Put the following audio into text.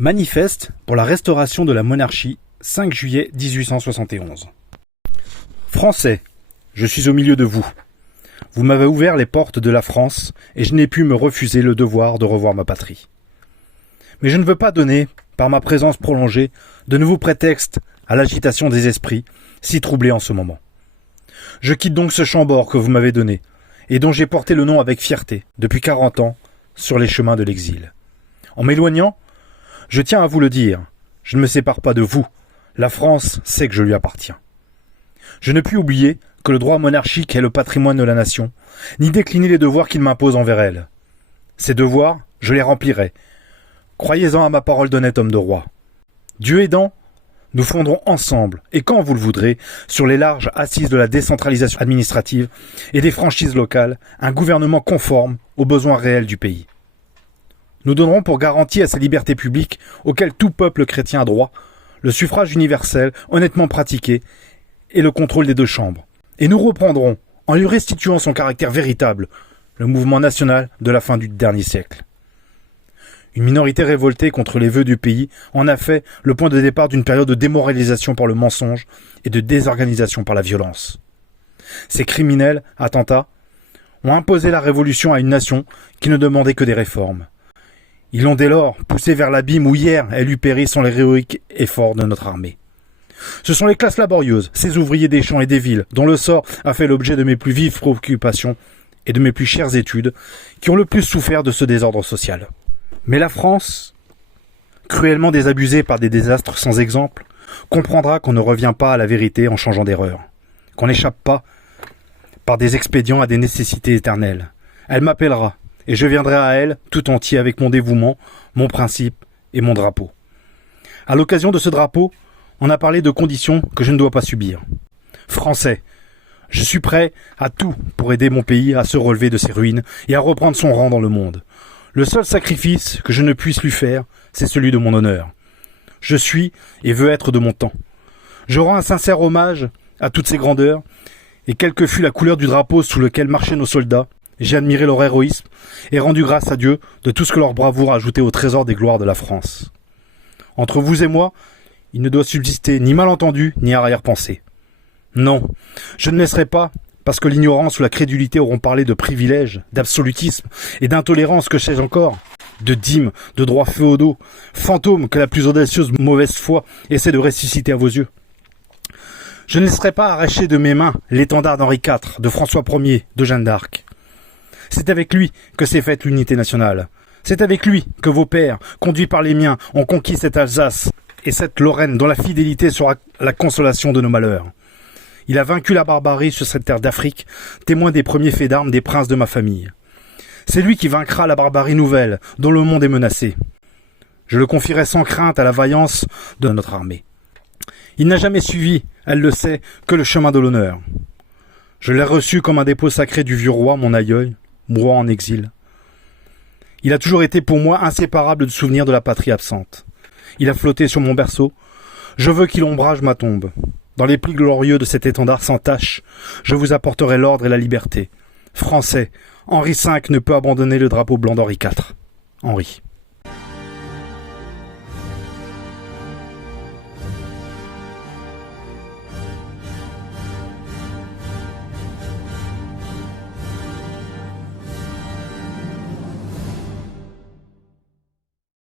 Manifeste pour la restauration de la monarchie, 5 juillet 1871. Français, je suis au milieu de vous. Vous m'avez ouvert les portes de la France et je n'ai pu me refuser le devoir de revoir ma patrie. Mais je ne veux pas donner, par ma présence prolongée, de nouveaux prétextes à l'agitation des esprits, si troublés en ce moment. Je quitte donc ce Chambord que vous m'avez donné, et dont j'ai porté le nom avec fierté, depuis 40 ans, sur les chemins de l'exil. En m'éloignant, je tiens à vous le dire, je ne me sépare pas de vous, la France sait que je lui appartiens. Je ne puis oublier que le droit monarchique est le patrimoine de la nation, ni décliner les devoirs qu'il m'impose envers elle. Ces devoirs, je les remplirai. Croyez-en à ma parole d'honnête homme de roi. Dieu aidant, nous fonderons ensemble, et quand vous le voudrez, sur les larges assises de la décentralisation administrative et des franchises locales, un gouvernement conforme aux besoins réels du pays. Nous donnerons pour garantie à ces libertés publiques, auxquelles tout peuple chrétien a droit, le suffrage universel, honnêtement pratiqué, et le contrôle des deux chambres. Et nous reprendrons, en lui restituant son caractère véritable, le mouvement national de la fin du dernier siècle. Une minorité révoltée contre les vœux du pays en a fait le point de départ d'une période de démoralisation par le mensonge et de désorganisation par la violence. Ces criminels attentats ont imposé la révolution à une nation qui ne demandait que des réformes. Ils l'ont dès lors poussé vers l'abîme où hier elle eût péri sans les héroïques efforts de notre armée. Ce sont les classes laborieuses, ces ouvriers des champs et des villes, dont le sort a fait l'objet de mes plus vives préoccupations et de mes plus chères études, qui ont le plus souffert de ce désordre social. Mais la France, cruellement désabusée par des désastres sans exemple, comprendra qu'on ne revient pas à la vérité en changeant d'erreur, qu'on n'échappe pas par des expédients à des nécessités éternelles. Elle m'appellera, et je viendrai à elle tout entier avec mon dévouement, mon principe et mon drapeau. À l'occasion de ce drapeau, on a parlé de conditions que je ne dois pas subir. Français, je suis prêt à tout pour aider mon pays à se relever de ses ruines et à reprendre son rang dans le monde. Le seul sacrifice que je ne puisse lui faire, c'est celui de mon honneur. Je suis et veux être de mon temps. Je rends un sincère hommage à toutes ces grandeurs, et quelle que fût la couleur du drapeau sous lequel marchaient nos soldats, j'ai admiré leur héroïsme et rendu grâce à Dieu de tout ce que leur bravoure a ajouté au trésor des gloires de la France. Entre vous et moi, il ne doit subsister ni malentendu ni arrière-pensée. Non, je ne laisserai pas, parce que l'ignorance ou la crédulité auront parlé de privilèges, d'absolutisme et d'intolérance, que sais-je encore, de dîmes, de droits féodaux, fantômes que la plus audacieuse mauvaise foi essaie de ressusciter à vos yeux. Je ne laisserai pas arracher de mes mains l'étendard d'Henri IV, de François Ier, de Jeanne d'Arc. C'est avec lui que s'est faite l'unité nationale. C'est avec lui que vos pères, conduits par les miens, ont conquis cette Alsace et cette Lorraine dont la fidélité sera la consolation de nos malheurs. Il a vaincu la barbarie sur cette terre d'Afrique, témoin des premiers faits d'armes des princes de ma famille. C'est lui qui vaincra la barbarie nouvelle, dont le monde est menacé. Je le confierai sans crainte à la vaillance de notre armée. Il n'a jamais suivi, elle le sait, que le chemin de l'honneur. Je l'ai reçu comme un dépôt sacré du vieux roi, mon aïeul, mourant en exil. Il a toujours été pour moi inséparable du souvenir de la patrie absente. Il a flotté sur mon berceau. Je veux qu'il ombrage ma tombe. Dans les plis glorieux de cet étendard sans tache, je vous apporterai l'ordre et la liberté. Français, Henri V ne peut abandonner le drapeau blanc d'Henri IV. Henri.